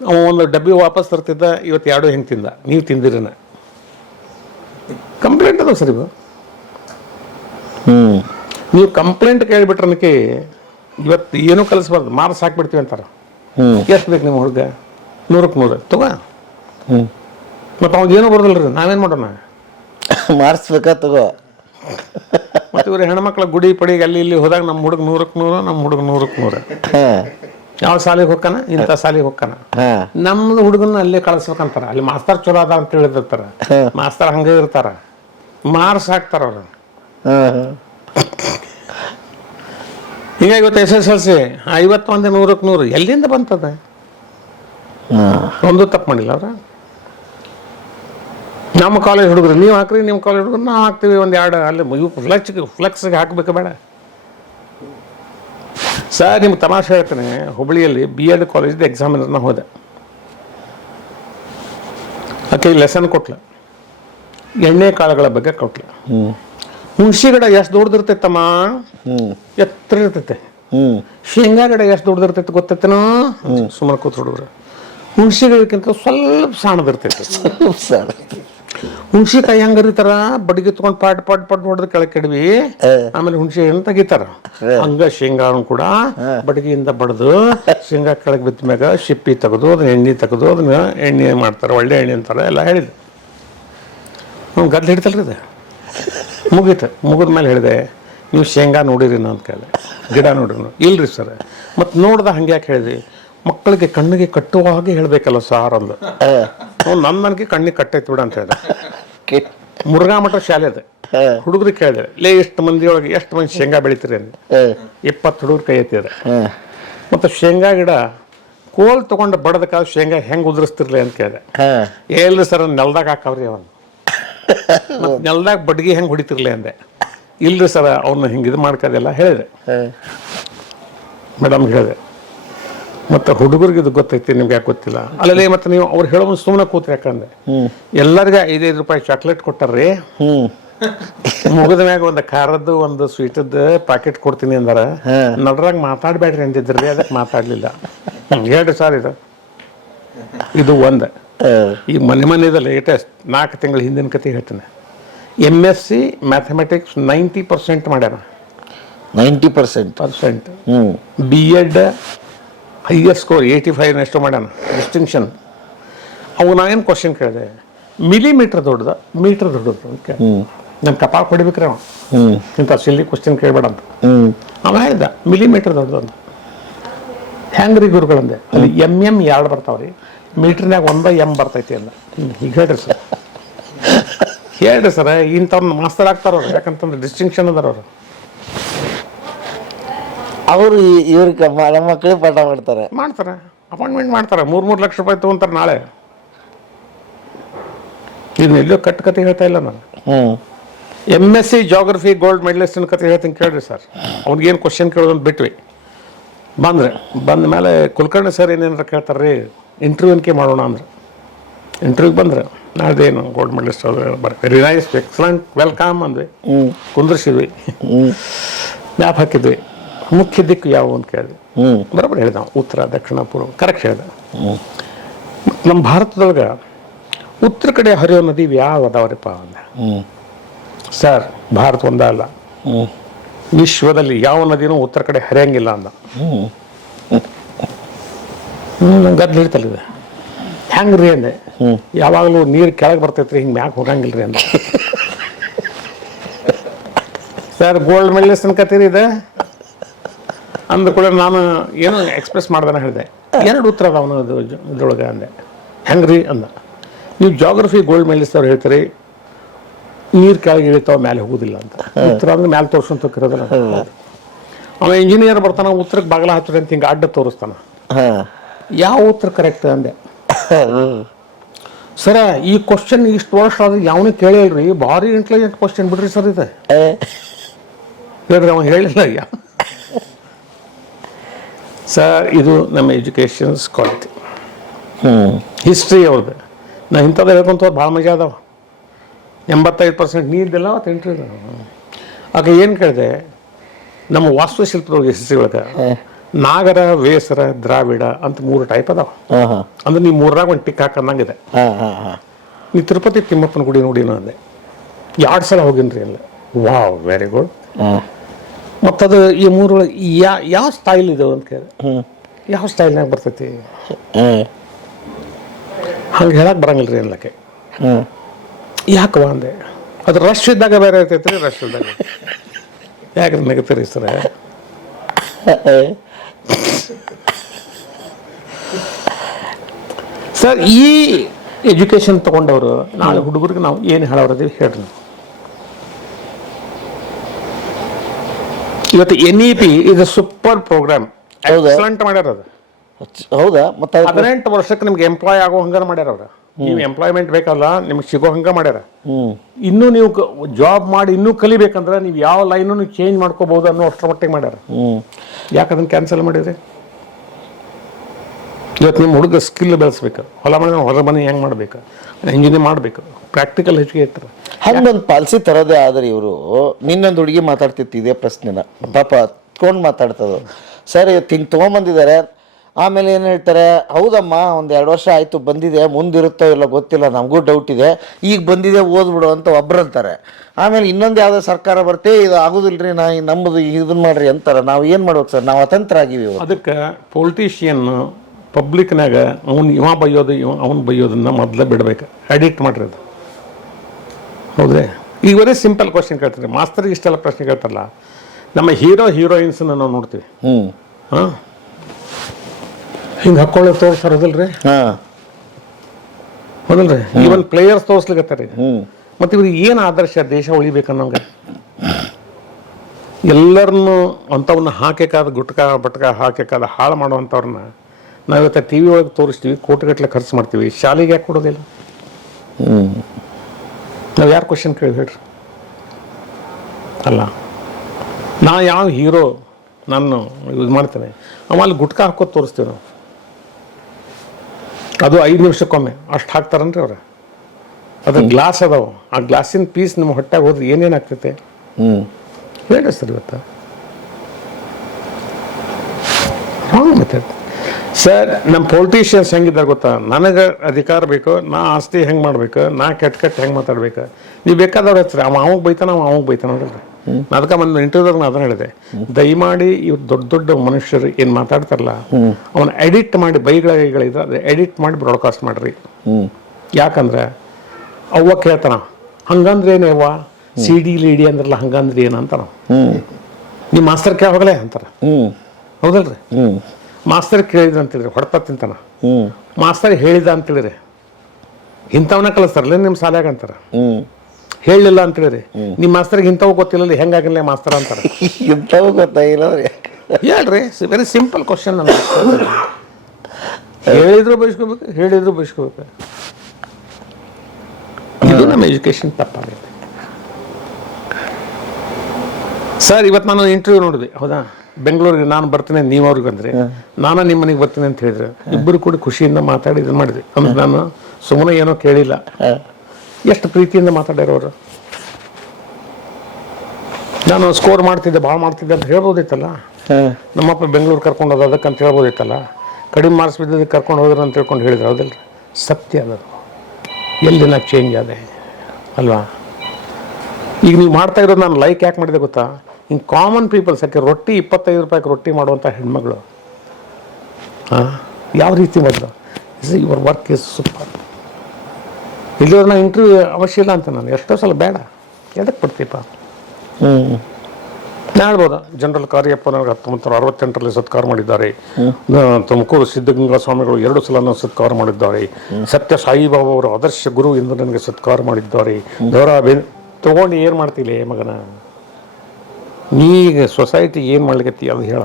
ಅವ ಒಂದು ಡಬ್ಬಿ ವಾಪಸ್ ತರ್ತಿದ್ದ ಇವತ್ತು ಎರಡು ಹೆಂಗೆ ತಿಂದ? ನೀವು ತಿಂದಿರನ? ಕಂಪ್ಲೇಂಟ್ ಅದಾವ ಸರ್ ಇವು. ನೀವು ಕಂಪ್ಲೇಂಟ್ ಕೇಳಿಬಿಟ್ರನಕ್ಕೆ ಇವತ್ತು ಏನೂ ಕಲಿಸ್ಬಾರ್ದು. ಮಾರ್ಸ್ ಹಾಕ್ಬಿಡ್ತೀವಿ ಅಂತಾರೆ. ಎಷ್ಟು ಬೇಕು ನಿಮ್ಮ ಹುಡುಗ? ನೂರಕ್ಕೆ ನೂರು. ತಗೋ. ಹ್ಞೂ ಮತ್ತು ಅವ್ನಿಗೆ ಏನೂ ಬರೋದಿಲ್ಲ ರೀ. ನಾವೇನು ಮಾಡೋಣ? ಮಾಡಿಸ್ಬೇಕಾ ತಗೋ? ಮತ್ತು ಇವ್ರು ಹೆಣ್ಮಕ್ಳ ಗುಡಿ ಪಡಿಗೆ ಅಲ್ಲಿ ಇಲ್ಲಿ ಹೋದಾಗ ನಮ್ಮ ಹುಡುಗ ನೂರಕ್ಕೆ ನೂರು ನಮ್ಮ ಹುಡುಗ ನೂರಕ್ಕೆ ನೂರು. ಹಾ. ಯಾವ ಶಾಲೆಗೆ ಹೋಗ್ಕಾನ ಇಂಥ ಶಾಲೆಗೆ ಹೋಗ್ಕಾನ ಹಾ. ನಮ್ದು ಹುಡುಗನ ಅಲ್ಲೇ ಕಳಿಸ್ಬೇಕಂತಾರ. ಅಲ್ಲಿ ಮಾಸ್ತರ್ ಚಲೋ ಅದ ಅಂತ ಹೇಳಿದಿರ್ತಾರ ಮಾಸ್ತರ್ ಹಂಗೆ ಇರ್ತಾರ. ಮಾರ್ಸ್ ಹಾಕ್ತಾರ ಅವ್ರು. ಹಿಂಗಾಗಿ ಇವತ್ತು ಎಸ್ ಎಸ್ ಎಲ್ ಸಿ ಐವತ್ತೊಂದು ನೂರಕ್ಕೆ ನೂರು ಎಲ್ಲಿಂದ ಬಂತದ? ಒಂದು ತಪ್ಪು ಮಾಡಿಲ್ಲ ಅವ್ರ? ನಮ್ಮ ಕಾಲೇಜ್ ಹುಡುಗರು, ನೀವು ಹಾಕ್ರಿ ನಿಮ್ಮ ಕಾಲೇಜ್ ಹುಡುಗರು, ನಾವು ಹಾಕ್ತೀವಿ ಒಂದು ಎರಡು, ಅಲ್ಲಿ ಇವು ಫ್ಲೆಕ್ಸ್ಗೆ ಫ್ಲೆಕ್ಸ್ಗೆ ಹಾಕಬೇಕು ಬೇಡ. ಸರ್, ನಿಮ್ಗೆ ತಮಾಷೆ ಹೇಳ್ತೇನೆ ಹುಬ್ಬಳ್ಳಿಯಲ್ಲಿ ಬಿ ಎಡ್ ಕಾಲೇಜ್ ಎಕ್ಸಾಮಿನರ್ನ ಹೋದೆ. ಆಕೆ ಲೆಸನ್ ಕೊಟ್ಲ. ಎಣ್ಣೆ ಕಾಳುಗಳ ಬಗ್ಗೆ ಕೊಟ್ಲ. ಹುಣಸಿ ಗಿಡ ಎಷ್ಟು ದೊಡ್ಡದಿರ್ತೈತಮ್ಮ? ಹ್ಮ್ ಎತ್ತರ ಇರ್ತೈತೆ. ಹ್ಮ್ ಶೇಂಗಾ ಗಿಡ ಎಷ್ಟು ದೊಡ್ಡದಿರ್ತೈತೆ ಗೊತ್ತೈತೇನೋ? ಸುಮಾರು ಕೂತ್ ಹುಡುಗ್ರು. ಹುಣಸಿ ಗಿಡಕ್ಕಿಂತ ಸ್ವಲ್ಪ ಸಣ್ಣದಿರ್ತೈತೆ ಸರ್ ಹುಣಸಿಕಾಯಿ ಹೆಂಗ್ ಅರಿತಾರ ಬಡಿಗೆ ತಗೊಂಡ್ ಪಾಟ್ ಪಾಟ್ ಪಾಟ್ ನೋಡಿದ್ರೆ ಕೆಳಗೆ ಕೆಡವಿ. ಆಮೇಲೆ ಹುಣಸಿ ಹಣ್ಣು ತೆಗಿತಾರ. ಹಂಗ ಶೇಂಗಾ ಕೂಡ ಬಡಿಗೆಯಿಂದ ಬಡದು ಶೇಂಗಾ ಕೆಳಗೆ ಬಿದ್ದ ಮ್ಯಾಗ ಶಿಪ್ಪಿ ತೆಗೆದು ಅದನ್ನ ಎಣ್ಣೆ ತೆಗೆದು ಅದನ್ನ ಎಣ್ಣೆ ಮಾಡ್ತಾರೆ ಒಳ್ಳೆ ಎಣ್ಣೆ ಅಂತಾರ ಎಲ್ಲ ಹೇಳಿದ್ರು. ಅವ್ನು ಹಿಡ್ತಲ್ರಿ ಹಿಡಿತಲ್ರಿ ಇದು. ಮುಗೀತು. ಮುಗಿದ ಮೇಲೆ ಹೇಳಿದೆ ನೀವು ಶೇಂಗಾ ನೋಡಿರಿ ಅಂತ ಕೇಳಿದೆ. ಗಿಡ ನೋಡಿರಿ ಇಲ್ರಿ ಸರ್. ಮತ್ತು ನೋಡ್ದೆ ಹಂಗೆ ಯಾಕೆ ಹೇಳಿದ್ರಿ ಮಕ್ಕಳಿಗೆ ಕಣ್ಣಿಗೆ ಕಟ್ಟುವ ಹಾಗೆ ಹೇಳಬೇಕಲ್ಲ ಸಾರ್ ಅಂದು. ಅವ್ನು ನನ್ನ ನನಗೆ ಕಣ್ಣಿಗೆ ಕಟ್ಟೈತಿ ಬಿಡ ಅಂತ ಹೇಳಿದೆ. ಮುರುಘಾ ಮಠ ಶಾಲೆ ಅದು. ಹುಡುಗರಿಗೆ ಕೇಳಿದೆ ಲೇ ಎಷ್ಟು ಮಂದಿಯೊಳಗೆ ಎಷ್ಟು ಮಂದಿ ಶೇಂಗಾ ಬೆಳಿತೀರಿ? ಅಂದ್ರೆ ಇಪ್ಪತ್ತು ಹುಡುಗರು ಕೈ ಎತ್ತಿದ್ರೆ ಹಾ. ಮತ್ತು ಶೇಂಗಾ ಗಿಡ ಕೋಲ್ ತೊಗೊಂಡು ಬಡದಕ್ಕಾಗ ಶೇಂಗಾ ಹೆಂಗೆ ಉದುರಿಸ್ತಿರ್ಲಿ ಅಂತ ಕೇಳಿದೆ. ಎಲ್ರಿ ಸರ್ ನೆಲ್ದಾಗ ಹಾಕವ್ರಿ ಅವನು ನೆಲ್ದಾಗ ಬಡ್ಗಿ ಹೆಂಗೆ ಹೊಡಿತಿರ್ಲಿ ಅಂದೆ. ಇಲ್ರಿ ಸರ್ ಅವ್ನ ಹಿಂಗೆ ಇದು ಮಾಡ್ಕೋದೆಲ್ಲ ಹೇಳಿದೆ. ಮೇಡಮ್ ಹೇಳಿದೆ. ಮತ್ತು ಹುಡುಗರಿಗೆ ಇದು ಗೊತ್ತೈತಿ ನಿಮ್ಗೆ ಯಾಕೆ ಗೊತ್ತಿಲ್ಲ? ಅಲ್ಲದೆ ಮತ್ತೆ ನೀವು ಅವ್ರು ಹೇಳೋ ಸುಮ್ಮನೆ ಕೂತ್ರಿ ಯಾಕಂದ್ರೆ. ಎಲ್ಲರಿಗೆ ಐದೈದು ರೂಪಾಯಿ ಚಾಕ್ಲೇಟ್ ಕೊಟ್ಟಾರ್ರಿ. ಮುಗಿದ ಮ್ಯಾಗ ಒಂದು ಖಾರದ್ದು ಒಂದು ಸ್ವೀಟದ್ದು ಪ್ಯಾಕೆಟ್ ಕೊಡ್ತೀನಿ ಅಂದಾರ. ನಡ್ರಾಗ ಮಾತಾಡ್ಬೇಡ್ರಿ ಅಂತಿದ್ರಿ ಅದಕ್ಕೆ ಮಾತಾಡಲಿಲ್ಲ. ಹೇಳ್ರಿ ಸರ್ ಇದು. ಇದು ಒಂದು. ಈ ಮನೆ ಮನೆದ ಲೇಟೆಸ್ಟ್ ನಾಲ್ಕು ತಿಂಗಳ ಹಿಂದಿನ ಕತೆ ಹೇಳ್ತೇನೆ. M S C mathematics ninety percent ಮಾಡ್ಯಾರ ninety percent percent B Ed higher score eighty five ಎಷ್ಟು ಮಾಡ್ಯಾನ. ಡಿಸ್ಟಿಂಕ್ಷನ್ ಅವು ನಾನೇನು ಕ್ವಶನ್ ಕೇಳಿದೆ? ಮಿಲಿಮೀಟ್ರ್ ದೊಡ್ಡದ ಮೀಟ್ರ್ ದೊಡ್ಡದು. ಅದಕ್ಕೆ ನಮ್ಮ ಕಪಾಳ ಹೊಡಿಬೇಕ್ರಿ ಅವ. ಇಂಥ ಸಿಲ್ಲಿ ಕ್ವಶನ್ ಕೇಳಬೇಡ ಅಂತ ಅವ ಹೇಳ್ದ ಮಿಲಿಮೀಟ್ರ್ ದೊಡ್ಡದು ಅಂತ ಹೆಂಗ್ರಿ ಗುರುಗಳಂದೆ? ಅಲ್ಲಿ ಎಂ ಎಂ ಎರಡು ಬರ್ತಾವ್ರಿ? ಮೀಟ್ರ್ನ್ಯಾಗ ಒಂದ ಎಂ ಬರ್ತೈತಿ ಅಲ್ಲ ಈಗ ಹೇಳ್ರಿ ಸರ್. ಹೇಳ್ರಿ ಸರ್ ಇಂಥವ್ರನ್ನ ಮಾಸ್ತರ್ ಆಗ್ತಾರ ಅವ್ರು ಯಾಕಂತಂದ್ರೆ ಡಿಸ್ಟಿಂಕ್ಷನ್ ಅದಾರ ಅವರು. ಅವರು ಇವ್ರಿಗೆ ನಮ್ಮ ಮಕ್ಕಳಿಗೆ ಪಾಠ ಮಾಡ್ತಾರೆ. ಮಾಡ್ತಾರೆ ಅಪಾಯಿಂಟ್ಮೆಂಟ್ ಮಾಡ್ತಾರೆ ಮೂರು ಮೂರು ಲಕ್ಷ ರೂಪಾಯಿ ತೊಗೊಂತಾರೆ ನಾಳೆ. ಇದನ್ನ ಎಲ್ಲೋ ಕಟ್ ಕತೆ ಹೇಳ್ತಾ ಇಲ್ಲ ನಾನು. ಹ್ಮ್. M S C geography gold ಮೆಡಲಿಸ್ಟಿನ ಕತೆ ಹೇಳ್ತೀನಿ ಕೇಳ್ರಿ ಸರ್. ಅವ್ನಿಗೇನು ಕ್ವಶನ್ ಕೇಳೋದನ್ನ ಬಿಟ್ವಿ. ಬಂದ್ರೆ ಬಂದ ಮೇಲೆ ಕುಲಕರ್ಣಿ ಸರ್ ಏನೇನಾರ ಕೇಳ್ತಾರೆ ರೀ ಇಂಟರ್ವ್ಯೂನ್ಕೆ ಮಾಡೋಣ ಅಂದ್ರೆ. ಇಂಟರ್ವ್ಯೂಗೆ ಬಂದ್ರೆ. ನಾಳ್ದೇನು gold medalist very nice excellent welcome ಅಂದ್ವಿ. ಕುಂದ್ರಿಸಿದ್ವಿ. ಮ್ಯಾಪ್ ಹಾಕಿದ್ವಿ. ಮುಖ್ಯ ದಿಕ್ಕು ಯಾವ ಅಂತ ಕೇಳಿದ್ವಿ. ಹ್ಞೂ ಬರೋಬ್ಬರಿ ಹೇಳಿದ. ಉತ್ತರ ದಕ್ಷಿಣ ಪೂರ್ವ ಕರೆಕ್ಟ್ ಹೇಳಿದ ನಮ್ಮ ಭಾರತದೊಳಗೆ ಉತ್ತರ ಕಡೆ ಹರಿಯೋ ನದಿ ಯಾವ ಅದಾವ್ರಿಪ್ಪ ಅಂದ. ಸರ್ ಭಾರತ ಒಂದ ಅಲ್ಲ. ವಿಶ್ವದಲ್ಲಿ ಯಾವ ನದಿನೂ ಉತ್ತರ ಕಡೆ ಹರಿಯಂಗಿಲ್ಲ ಅಂದ. ಹ್ಮ್ ಹ್ಞೂ ಇದು ಹೆಂಗೆ ರೀ ಹೆಂಗ್ರಿ ಅಂದೆ. ಯಾವಾಗಲೂ ನೀರು ಕೆಳಗೆ ಬರ್ತೈತ್ರಿ ಹಿಂಗೆ ಮ್ಯಾಕ್ ಹೋಗಂಗಿಲ್ಲ ರೀ ಅಂದ. ಸರ್ ಗೋಲ್ಡ್ ಮೆಡಲಿಸ್ಟ್ ಅನ್ಕತ್ತೀರಿ ಇದೆ? ಅಂದ ಕೂಡ ನಾನು ಏನು ಎಕ್ಸ್ಪ್ರೆಸ್ ಮಾಡ್ದಾನ ಹೇಳಿದೆ. ಎರಡು ಉತ್ತರ ಅದು ಜ- ಇದ್ರೊಳಗೆ ಅಂದೆ. ಹೆಂಗ್ರಿ ಅಂದ. ನೀವು ಜಾಗ್ರಫಿ ಗೋಲ್ಡ್ ಮೆಡಲಿಸ್ಟ್ ಅವ್ರು ಹೇಳ್ತೀರಿ ನೀರು ಕೆಳಗೆ ಇಳಿತಾವ ಮ್ಯಾಲೆ ಹೋಗುದಿಲ್ಲ ಅಂತ. ಉತ್ತರ ಅಂದ್ರೆ ಮ್ಯಾಲೆ ತೋರ್ಸಂತ ಹೋಗಿರೋದಿಲ್ಲ ಅವ ಇಂಜಿನಿಯರ್ ಬರ್ತಾನ ಉತ್ತರಕ್ಕೆ ಬಾಗಲ ಹತ್ತಿರ ಅಂತ ಹಿಂಗೆ ಅಡ್ಡ ತೋರಿಸ್ತಾನ. ಯಾವ ಉತ್ತರ ಕರೆಕ್ಟ್ ಅಂದೆ? ಸರ ಈ ಕ್ವಶನ್ ಇಷ್ಟು ವರ್ಷ ಆದ್ರೆ ಯಾವನೇ ಕೇಳಿಲ್ರಿ ಭಾರಿ ಇಂಟೆಲಿಜೆಂಟ್ ಕ್ವಶನ್ ಬಿಡ್ರಿ ಸರ್ ಇದೆ. ಏ, ಹೇಳ್ರಿ ಅವ ಹೇಳಿಲ್ಲ ಯಾ ಸರ್ ಇದು ನಮ್ಮ ಎಜುಕೇಷನ್ಸ್ ಕ್ವಾಲಿಟಿ ಹ್ಞೂ ಹಿಸ್ಟ್ರಿ ಅವ್ರದ್ದು. ನಾ ಇಂಥದ್ದು ಹೇಳ್ಕೊಂತವ್ರು ಭಾಳ ಮಜಾ ಅದಾವ. ಎಂಬತ್ತೈದು ಪರ್ಸೆಂಟ್ ನೀರ್ದಿಲ್ಲ ಅವತ್ತು ಎಂಟ್ರಿ ಆಗ ಏನು ಕೇಳಿದೆ? ನಮ್ಮ ವಾಸ್ತುಶಿಲ್ಪದೊಳಗೆ ಹಿಸ್ಟ್ರಿ ಒಳಗೆ ನಾಗರ ವೇಸರ ದ್ರಾವಿಡ ಅಂತ ಮೂರು ಟೈಪ್ ಅದಾವ. ಹಾ ಹಾ. ಅಂದ್ರೆ ನೀವು ಮೂರಾಗ ಒಂದು ಟಿಕ್ ಹಾಕಂದಂಗಿದೆ. ಹಾ ಹಾ ಹಾ. ನೀ ತಿರುಪತಿ ತಿಮ್ಮಪ್ಪನ ಗುಡಿ ನೋಡಿ ಅಂದೆ. ಎರಡು ಸಲ ಹೋಗಿನ್ರಿ ಅಲ್ಲ. ವಾವ್ ವೆರಿ ಗುಡ್ ಮತ್ತದು ಈ ಮೂರೊಳಗೆ ಯಾ ಯಾವ ಸ್ಟೈಲ್ ಇದಾವೆ ಅಂತ ಕೇಳಿ ಯಾವ ಸ್ಟೈಲ್ನಾಗ ಬರ್ತೈತಿ? ಹಂಗೆ ಹೇಳಕ್ಕೆ ಬರಂಗಿಲ್ಲ ರೀ ಅನ್ಲಕ್ಕೆ ಯಾಕವ ಅಂದೆ? ಅದು ರಶ್ ಇದ್ದಾಗ ಬೇರೆ ಇರ್ತೈತಿ ರೀ ರಶ್ ಇದ್ದಾಗ ಯಾಕೆ ನಗತ್ತೀರಿ ಸರ ಸರ್ ಈ ಎಜುಕೇಶನ್ ತಗೊಂಡವರು ನಾಳೆ ಹುಡುಗರಿಗೆ ನಾವು ಏನು ಹೇಳೋರದ್ದು ಹೇಳ್ರಿ. ಇವತ್ತು N E P is a super program excellent ಮಾಡ್ಯಾರ ಅದು ಹೌದಾ? ಮತ್ತೆ ಹದಿನೆಂಟು ವರ್ಷಕ್ಕೆ ನಿಮ್ಗೆ ಎಂಪ್ಲಾಯ್ ಆಗೋ ಹಂಗಾರ ಮಾಡ್ಯಾರ ಅವ್ರು. ನೀವು ಎಂಪ್ಲಾಯ್ಮೆಂಟ್ ಬೇಕಲ್ಲ ನಿಮ್ಗೆ ಸಿಗೋ ಹಂಗ ಮಾಡ್ಯಾರ. ಇನ್ನೂ ನೀವು ಜಾಬ್ ಮಾಡಿ ಇನ್ನೂ ಕಲಿಬೇಕಂದ್ರೆ ನೀವು ಯಾವ ಲೈನು ಚೇಂಜ್ ಮಾಡ್ಕೋಬಹುದು ಅನ್ನೋ ಅಷ್ಟರ ಮಟ್ಟಿಗೆ ಮಾಡ್ಯಾರ. ಯಾಕೆ ಅದನ್ನ ಕ್ಯಾನ್ಸಲ್ ಮಾಡಿದ್ರಿ? ಇವತ್ತು ನಿಮ್ಮ ಹುಡುಗ ಸ್ಕಿಲ್ ಬೆಳೆಸ್ಬೇಕು. ಹೊಲ ಮನೆ ಹೊರ ಮನೆ ಹೆಂಗೆ ಮಾಡ್ಬೇಕು? ಇಂಜಿನಿಯರ್ ಮಾಡಬೇಕು. ಪ್ರಾಕ್ಟಿಕಲ್ ಹೆಚ್ಚಿಗೆ ಇರ್ತಾರೆ. ಒಂದು ಪಾಲಿಸಿ ತರೋದೇ ಆದ್ರೆ ಇವರು ನಿನ್ನೊಂದು ಹುಡುಗಿ ಮಾತಾಡ್ತಿತ್ತು ಇದೇ ಪ್ರಶ್ನೆನ. ಪಾಪ ಹತ್ಕೊಂಡು ಮಾತಾಡ್ತದ ಸರ್ ಇವತ್ತು ಹಿಂಗೆ ತೊಗೊಂಬಂದಿದ್ದಾರೆ ಆಮೇಲೆ ಏನು ಹೇಳ್ತಾರೆ ಹೌದಮ್ಮ ಒಂದು ಎರಡು ವರ್ಷ ಆಯಿತು ಬಂದಿದೆ ಮುಂದಿರುತ್ತೋ ಇಲ್ಲ ಗೊತ್ತಿಲ್ಲ ನಮಗೂ ಡೌಟ್ ಇದೆ ಈಗ ಬಂದಿದೆ ಓದ್ಬಿಡು ಅಂತ ಒಬ್ರು ಅಂತಾರೆ. ಆಮೇಲೆ ಇನ್ನೊಂದು ಯಾವುದೋ ಸರ್ಕಾರ ಬರುತ್ತೆ ಇದು ರೀ ನಾ ನಮ್ಮದು ಇದನ್ನ ಮಾಡ್ರಿ ಅಂತಾರೆ. ನಾವು ಏನು ಮಾಡ್ಬೇಕು ಸರ್? ನಾವು ಅತಂತ್ರ ಆಗಿವಿ ಅದಕ್ಕೆ ಪೊಲಿಟಿಷಿಯನ್ ಪಬ್ಲಿಕ್ನಾಗ ಅವ್ನು ಇವ ಬೈಯೋದು ಇವ ಅವ್ನು ಬೈಯೋದನ್ನ ಮೊದಲೇ ಬಿಡಬೇಕು. ಅಡಿಕ್ಟ್ ಮಾಡಿರಿ ಅದು. ಹೌದ್ರಿ? ಈಗ ಬರೀ ಸಿಂಪಲ್ ಕ್ವಶನ್ ಕೇಳ್ತಾರೆ ಮಾಸ್ತರಿಗೆ ಇಷ್ಟೆಲ್ಲ ಪ್ರಶ್ನೆ ಕೇಳ್ತಾರಲ್ಲ ನಮ್ಮ ಹೀರೋ ಹೀರೋಯಿನ್ಸನ್ನು ನಾವು ನೋಡ್ತೀವಿ. ಹ್ಞೂ ಹಾಂ? ಹಿಂಗೆ ಹಾಕೊಳ್ಳೋದು ತೋರಿಸ್ತಾರ ಹಾಂ. ಹೌದಲ್ರಿ? ಈವನ್ ಪ್ಲೇಯರ್ಸ್ ತೋರಿಸ್ಲಿಕ್ಕೆ ಹ್ಮ್. ಮತ್ತೆ ಇವ್ರಿಗೆ ಏನು ಆದರ್ಶ ದೇಶ ಉಳಿಬೇಕನ್ನೋಂಗೆ ಎಲ್ಲರನ್ನು ಅಂಥವನ್ನ ಹಾಕಬೇಕಾದ ಗುಟ್ಕ ಬಟ್ಕ ಹಾಕಬೇಕಾದ ಹಾಳು ಮಾಡುವಂಥವ್ರನ್ನ ನಾವಿವತ್ತ ಟಿ ವಿ ಒಳಗೆ ತೋರಿಸ್ತೀವಿ ಕೋಟಿಗಟ್ಟಲೆ ಖರ್ಚು ಮಾಡ್ತೀವಿ. ಶಾಲೆಗೆ ಯಾಕೆ ಕೊಡೋದಿಲ್ಲ? ನಾವು ಯಾರು ಕ್ವಶನ್ ಕೇಳಿ ಹೇಳ್ರಿ? ಅಲ್ಲ. ನಾ ಯಾವ ಹೀರೋ ನಾನು ಇದು ಮಾಡ್ತೇನೆ? ಆಮೇಲೆ ಗುಟ್ಕ ಹಾಕೋದು ತೋರಿಸ್ತೀವಿ ನಾವು. ಅದು ಐದು ನಿಮಿಷಕ್ಕೊಮ್ಮೆ. ಅಷ್ಟು ಹಾಕ್ತಾರನ್ರಿ ಅವ್ರು? ಅದು ಗ್ಲಾಸ್ ಅದಾವ. ಆ ಗ್ಲಾಸಿನ ಪೀಸ್ ನಿಮ್ಮ ಹೊಟ್ಟೆಗೆ ಹೋದ್ರೆ ಏನೇನು ಆಗ್ತೈತೆ? ಹ್ಞೂ ಹೇಳಿ ಸರ್ ಇವತ್ತು? ರಾಂಗ್ ಮೆಥಡ್ ಸರ್ ನಮ್ಮ ಪೊಲಿಟಿಷಿಯನ್ಸ್ ಹೆಂಗಿದ್ದಾರೆ ಗೊತ್ತಾ? ನನಗೆ ಅಧಿಕಾರ ಬೇಕು ನಾ ಆಸ್ತಿ ಹೆಂಗೆ ಮಾಡ್ಬೇಕು ನಾ ಕೆಟ್ಟ ಕೆಟ್ಟ ಹೆಂಗೆ ಮಾತಾಡ್ಬೇಕು? ನೀವು ಬೇಕಾದವ್ರ ಹತ್ರ ಅವ ಅವಾಗ ಬೈತಾನ ಅವ ಅವಾಗ ಬೈತಾನ ಅದಕ್ಕೆ ಒಂದು ಇಂಟರ್ವ್ಯೂದಾಗ ನಾನು ಅದನ್ನ ಹೇಳಿದೆ. ದಯಮಾಡಿ ಇವ್ರು ದೊಡ್ಡ ದೊಡ್ಡ ಮನುಷ್ಯರು ಏನು ಮಾತಾಡ್ತಾರಲ್ಲ ಅವನ್ನ ಎಡಿಟ್ ಮಾಡಿ ಬೈಗಳಿದ್ರೆ ಅದು ಎಡಿಟ್ ಮಾಡಿ ಬ್ರಾಡ್ಕಾಸ್ಟ್ ಮಾಡ್ರಿ. ಯಾಕಂದ್ರೆ ಅವ್ವ ಕೇಳ್ತಾನ ಹಂಗಂದ್ರೆ ಏನೇವ ಸಿ ಡಿ ಲಿಡಿ ಅಂದ್ರಲ್ಲ ಹಂಗಂದ್ರೆ ಏನು ಅಂತಾನ. ಹ್ಮ್. ನಿಮ್ಮ ಮಾಸ್ತರ್ ಕೇಳೋಗಲೇ ಅಂತಾರ. ಹೌದಲ್ರಿ? ಮಾಸ್ತರ್ ಕೇಳಿದ ಅಂತೇಳಿರಿ ಹೊಡೆತ ತಿಂತಾನ ಮಾಸ್ತರ್ ಹೇಳಿದ ಅಂತೇಳಿರಿ ಇಂಥವನ್ನ ಕಲಿಸ್ತಾರಲ್ಲ ನಿಮ್ಮ ಸಾಲ್ಯಾಗ ಅಂತಾರ. ಹ್ಞೂ ಅಂತ ಹೇಳಿ ನಿಮ್ಮ ಮಾಸ್ತರ್ಗೆ ಇಂಥವು ಗೊತ್ತಿಲ್ಲ ಹೆಂಗಾಗಿಲ್ಲ ಮಾಸ್ತರ್ ಅಂತಾರೆ. ಇಂಥವು ಗೊತ್ತಾಗಿಲ್ಲ ಹೇಳ್ರಿ ವೆರಿ ಸಿಂಪಲ್ ಕ್ವಶನ್ ಹೇಳಿದ್ರು ಬಯಸ್ಕೋಬೇಕು ಹೇಳಿದ್ರು ಬಯಸ್ಕೋಬೇಕು. ಇದು ನಮ್ಮ ಎಜುಕೇಶನ್ ತಪ್ಪಾಗೈತೆ. ಸರ್ ಇವತ್ತು ನಾನು ಇಂಟರ್ವ್ಯೂ ನೋಡಿದೆ ಹೌದಾ? ಬೆಂಗಳೂರಿಗೆ ನಾನು ಬರ್ತೇನೆ ನೀವು ಅವ್ರಿಗೆ ಬಂದ್ರೆ ನಾನು ನಿಮ್ಮ ಮನೆಗೆ ಬರ್ತೇನೆ ಅಂತ ಹೇಳಿದ್ರೆ. ಇಬ್ಬರು ಕೂಡ ಖುಷಿಯಿಂದ ಮಾತಾಡಿ ಇದು ಮಾಡಿದೆ. ಅಂದ್ರೆ ನಾನು ಸುಮ್ಮನೆ ಏನೋ ಕೇಳಿಲ್ಲ. ಎಷ್ಟು ಪ್ರೀತಿಯಿಂದ ಮಾತಾಡಿರೋರು ನಾನು ಸ್ಕೋರ್ ಮಾಡ್ತಿದ್ದೆ ಭಾಳ ಮಾಡ್ತಿದ್ದೆ ಅಂತ ಹೇಳ್ಬೋದಿತ್ತಲ್ಲ? ನಮ್ಮಪ್ಪ ಬೆಂಗಳೂರು ಕರ್ಕೊಂಡು ಹೋದ ಅದಕ್ಕೆ ಅಂತ ಹೇಳ್ಬೋದಿತ್ತಲ್ಲ? ಕಡಿಮೆ ಮಾರ್ಕ್ಸ್ ಬಿದ್ದದಕ್ಕೆ ಕರ್ಕೊಂಡು ಹೋದ್ರೆ ಅಂತ ತಿಳ್ಕೊಂಡು ಹೇಳಿದ್ರು ಹೌದಿಲ್ಲ ಸತ್ಯ ಅದು. ಎಲ್ಲಿ ನಾ ಚೇಂಜ್ ಆದೆ ಅಲ್ವಾ? ಈಗ ನೀವು ಮಾಡ್ತಾ ಇರೋದು ನಾನು ಲೈಕ್ ಯಾಕೆ ಮಾಡಿದೆ ಗೊತ್ತಾ? ಹಿಂಗೆ ಕಾಮನ್ ಪೀಪಲ್ಸ್ ಯಾಕೆ ರೊಟ್ಟಿ ಇಪ್ಪತ್ತೈದು ರೂಪಾಯಿಗೆ ರೊಟ್ಟಿ ಮಾಡುವಂಥ ಹೆಣ್ಮಗಳು. ಹಾಂ? ಯಾವ ರೀತಿ ಮಾಡಿದ್ರು is your work is super ಇಲ್ಲಿವರೆ ನಾನು ಇಂಟರ್ವ್ಯೂ ಅವಶ್ಯ ಇಲ್ಲ ಅಂತ ನಾನು ಎಷ್ಟೋ ಸಲ ಬೇಡ. ಎದಕ್ಕೆ ಕೊಡ್ತೀಪ ಹ್ಞೂ ನಾನು ಜನರಲ್ ಕಾರ್ಯಪ್ಪ ನನಗೆ ಹತ್ತೊಂಬತ್ತು ನೂರ ಅರವತ್ತೆಂಟರಲ್ಲಿ ಸತ್ಕಾರ ಮಾಡಿದ್ದಾರೆ. ತುಮಕೂರು ಸಿದ್ಧಗಂಗಾ ಸ್ವಾಮಿಗಳು ಎರಡು ಸಲ ನಾನು ಸತ್ಕಾರ ಮಾಡಿದ್ದಾರೆ. ಸತ್ಯ ಸಾಯಿಬಾಬಾ ಅವರು ಆದರ್ಶ ಗುರು ಎಂದು ನನಗೆ ಸತ್ಕಾರ ಮಾಡಿದ್ದಾರೆ. ದೌರ ತಗೊಂಡು ಏನು ಮಾಡ್ತಿಲ್ಲ ಮಗನ? ಈಗ ಸೊಸೈಟಿ ಏನು ಮಾಡ್ಲಿಕ್ಕೆ ಅದು ಹೇಳ.